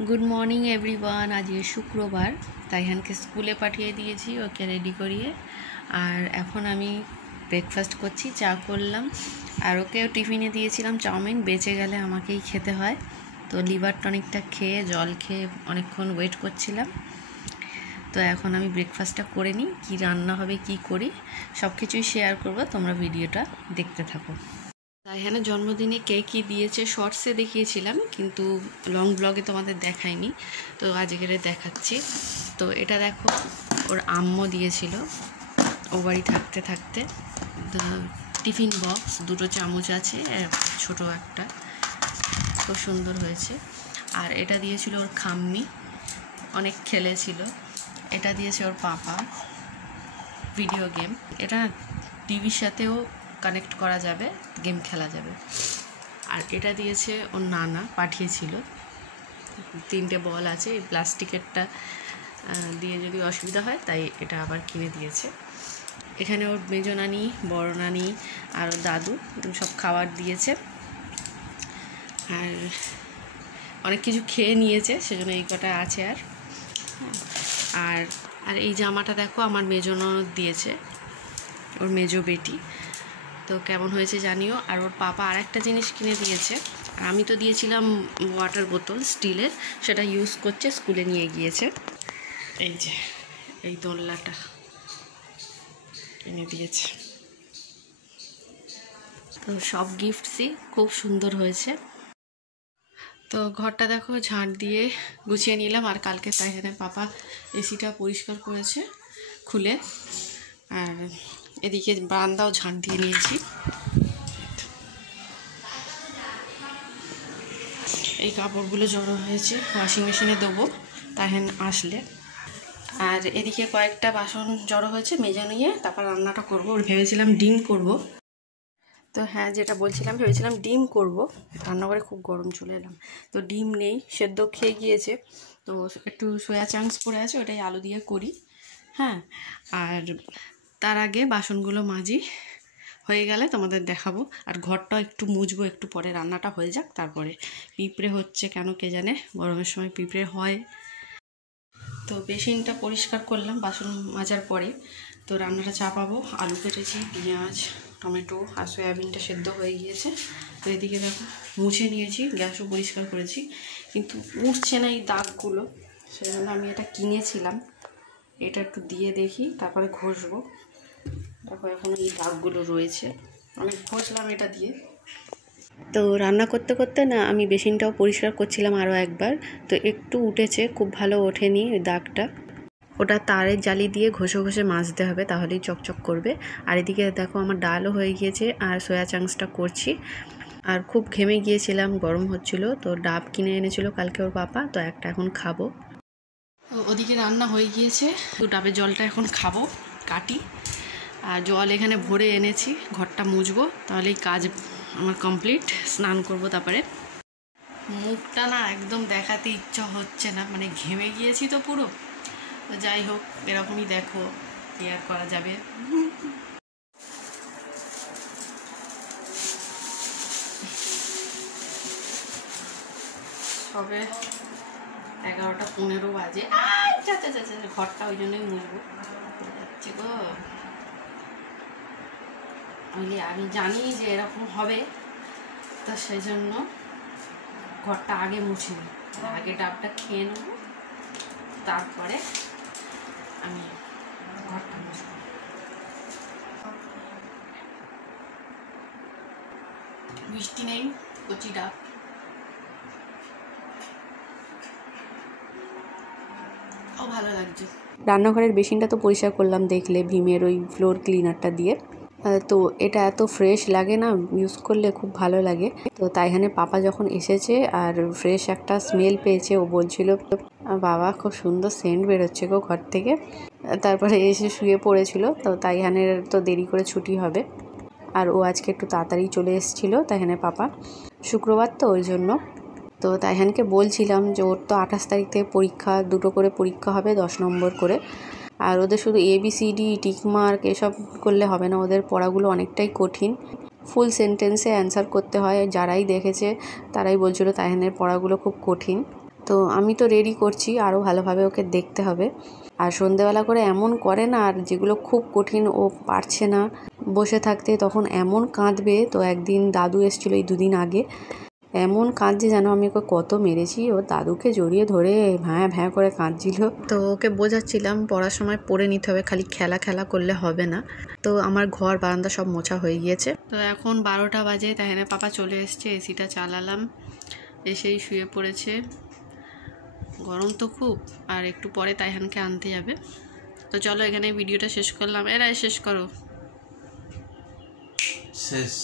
Good morning everyone. আজকে শুক্রবার, তাইহানকে স্কুলে পাঠিয়ে দিয়েছি ওকে রেডি করিয়ে। আর এখন আমি ব্রেকফাস্ট করছি, চা করলাম। আর ওকেও টিফিনে দিয়েছিলাম চাউমিন, বেঁচে গেলে আমাকেই খেতে হয়। তো লিভার টনিকটা খেয়ে জল খেয়ে অনেকক্ষণ ওয়েট করছিলাম। তো এখন আমি ব্রেকফাস্টটা করে নিই, কী রান্না হবে কি করি সব কিছুই শেয়ার করব, তোমরা ভিডিওটা দেখতে থাকো। রায়হানের জন্মদিনে কে কী দিয়েছে শর্টসে দেখিয়েছিলাম, কিন্তু লং ব্লগে তোমাদের দেখাইনি, তো আজকের দেখাচ্ছি। তো এটা দেখো, ওর আম্মু দিয়েছিল ও বাড়ি থাকতে থাকতে। টিফিন বক্স, 2টো চামচ আছে, ছোট একটা, খুব সুন্দর হয়েছে। আর এটা দিয়েছিল ওর খাম্মি, অনেক খেলেছিল। এটা দিয়েছে ওর পাপা, ভিডিও গেম। এটা টিভির সাথেও কানেক্ট করা যাবে, গেম খেলা যাবে। আর এটা দিয়েছে ওর নানা, পাঠিয়েছিল। 3টে বল আছে, এই প্লাস্টিকেরটা দিয়ে যদি অসুবিধা হয় তাই এটা আবার কিনে দিয়েছে। এখানে ওর মেজো নানি, বড় নানি আর ওর দাদু সব খাবার দিয়েছে। আর অনেক কিছু খেয়ে নিয়েছে, সেজন্য এই কটা আছে। আর আর এই জামাটা দেখো, আমার মেজো ননদ দিয়েছে, ওর মেজো বেটি। তো কেমন হয়েছে জানিও। আর ওর পাপা আর একটা জিনিস কিনে দিয়েছে। আর আমি তো দিয়েছিলাম ওয়াটার বোতল স্টিলের, সেটা ইউজ করছে, স্কুলে নিয়ে গিয়েছে। এই যে এই দোলনাটা কিনে দিয়েছে। তো সব গিফটসই খুব সুন্দর হয়েছে। তো ঘরটা দেখো ঝাঁট দিয়ে গুছিয়ে নিলাম। আর কালকে তাইহানের পাপা এসিটা পরিষ্কার করেছে খুলে। আর এদিকে বারান্দাও ঝাঁট দিয়ে নিয়েছি। এই কাপড়গুলো জড়ো হয়েছে, ওয়াশিং মেশিনে দেবো তাইহান আসলে। আর এদিকে কয়েকটা বাসন জড়ো হয়েছে, মেজে নিয়ে তারপর রান্নাটা করবো। ভেবেছিলাম ডিম করব। তো হ্যাঁ, যেটা বলছিলাম, ভেবেছিলাম ডিম করব। রান্নাঘরে খুব গরম, চলে এলাম। তো ডিম নেই, সেদ্ধ খেয়ে গিয়েছে। তো একটু সোয়া চাংস পড়ে আছে, ওটাই আলু দিয়ে করি। হ্যাঁ, আর তার আগে বাসনগুলো মাজি, হয়ে গেলে তোমাদের দেখাবো। আর ঘরটাও একটু মুছবো, একটু পরে রান্নাটা হয়ে যাক তারপরে। পিঁপড়ে হচ্ছে কেন কে জানে, গরমের সময় পিঁপড়ে হয়। তো বেসিনটা পরিষ্কার করলাম বাসন মাজার পরে। তো রান্নাটা চাপাবো। আলু কেটেছি, পেঁয়াজ, টমেটো আর সয়াবিনটা সেদ্ধ হয়ে গিয়েছে। তো এদিকে দেখো মুছে নিয়েছি, গ্যাসও পরিষ্কার করেছি, কিন্তু উঠছে না এই দাগগুলো। সেই জন্য আমি এটা কিনেছিলাম, এটা একটু দিয়ে দেখি, তারপরে ঘষবো। দেখো এখন এই দাগগুলো রয়েছে, অনেক ঘষলাম এটা দিয়ে। তো রান্না করতে করতে না আমি বেসিনটাও পরিষ্কার করছিলাম আরও একবার। তো একটু উঠেছে, খুব ভালো ওঠেনি ওই দাগটা। ওটা তারের জালি দিয়ে ঘষে ঘষে মাজতে হবে, তাহলেই চকচক করবে। আর এদিকে দেখো আমার ডালও হয়ে গিয়েছে, আর সয়া চাংসটা করছি। আর খুব ঘেমে গিয়েছিলাম, গরম হচ্ছিল। তো ডাব কিনে এনেছিল কালকে ওর পাপা, তো একটা এখন খাবো। ওদিকে রান্না হয়ে গিয়েছে, তো ডাবের জলটা এখন খাবো, কাটি। আর জল এখানে ভরে এনেছি, ঘরটা মুছবো, তাহলেই কাজ আমার কমপ্লিট। স্নান করব তারপরে। মুখটা না একদম দেখাতে ইচ্ছা হচ্ছে না, মানে ঘেমে গিয়েছি তো পুরো। তো যাই হোক, এরকমই দেখো, কি আর করা যাবে। সবে 11টা 15 বাজে। ঘরটা ওই জন্যই মুছবো যাচ্ছে গো। আমি জানি যে এরকম হবে, তো সেই জন্য ঘরটা আগে মুছে নিই। আগে ডাবটা খেয়ে নেব, তারপরে আমি ঘরটা মুছব। বৃষ্টি নেই, কচি ডাব। ও ভালো লাগছে। রান্নাঘরের বেসিনটা তো পরিষ্কার করলাম, দেখলে ভীমের ওই ফ্লোর ক্লিনারটা দিয়ে। তো এটা এত ফ্রেশ লাগে না, ইউজ করলে খুব ভালো লাগে। তো তাইহানে পাপা যখন এসেছে আর ফ্রেশ একটা স্মেল পেয়েছে, ও বলছিল বাবা খুব সুন্দর সেন্ট বেরোচ্ছে গো ঘর থেকে। তারপরে এসে শুয়ে পড়েছিল। তো তাইহানের তো দেরি করে ছুটি হবে, আর ও আজকে একটু তাড়াতাড়ি চলে এসেছিলো তাইহানের পাপা, শুক্রবার তো ওই জন্য। তো তাইহানকে বলছিলাম যে ওর তো 28 তারিখ থেকে পরীক্ষা, 2টো করে পরীক্ষা হবে, 10 নম্বর করে। আর ওদের শুধু ABCD টিকমার্ক এসব করলে হবে না, ওদের পড়াগুলো অনেকটাই কঠিন। ফুল সেন্টেন্সে অ্যান্সার করতে হয়, যারাই দেখেছে তারাই বলছিল তাইহানের পড়াগুলো খুব কঠিন। তো তো আমি তো রেডি করছি, আরও ভালোভাবে ওকে দেখতে হবে। আর সন্ধেবেলা করে এমন করে না, আর যেগুলো খুব কঠিন ও পারছে না বসে থাকতে, তখন এমন কাঁদবে। তো একদিন দাদু এসেছিলো এই 2 দিন আগে, এমন কাঁদছে যেন আমি ওকে কত মেরেছি। ও দাদুকে জড়িয়ে ধরে ভ্যাঁ ভ্যাঁ করে কাঁদছিল। তো ওকে বোঝাচ্ছিলাম পড়ার সময় পড়ে নিতে হবে, খালি খেলা খেলা করলে হবে না। তো আমার ঘর বারান্দা সব মোছা হয়ে গিয়েছে। তো এখন 12টা বাজে, তাহলে পাপা চলে এসছে, এসিটা চালালাম, এসেই শুয়ে পড়েছে। গরম তো খুব, আর একটু পরে তাইহানকে আনতে যাবে। তো চলো এখানে ভিডিওটা শেষ করলাম। এরা শেষ করো। শেষ।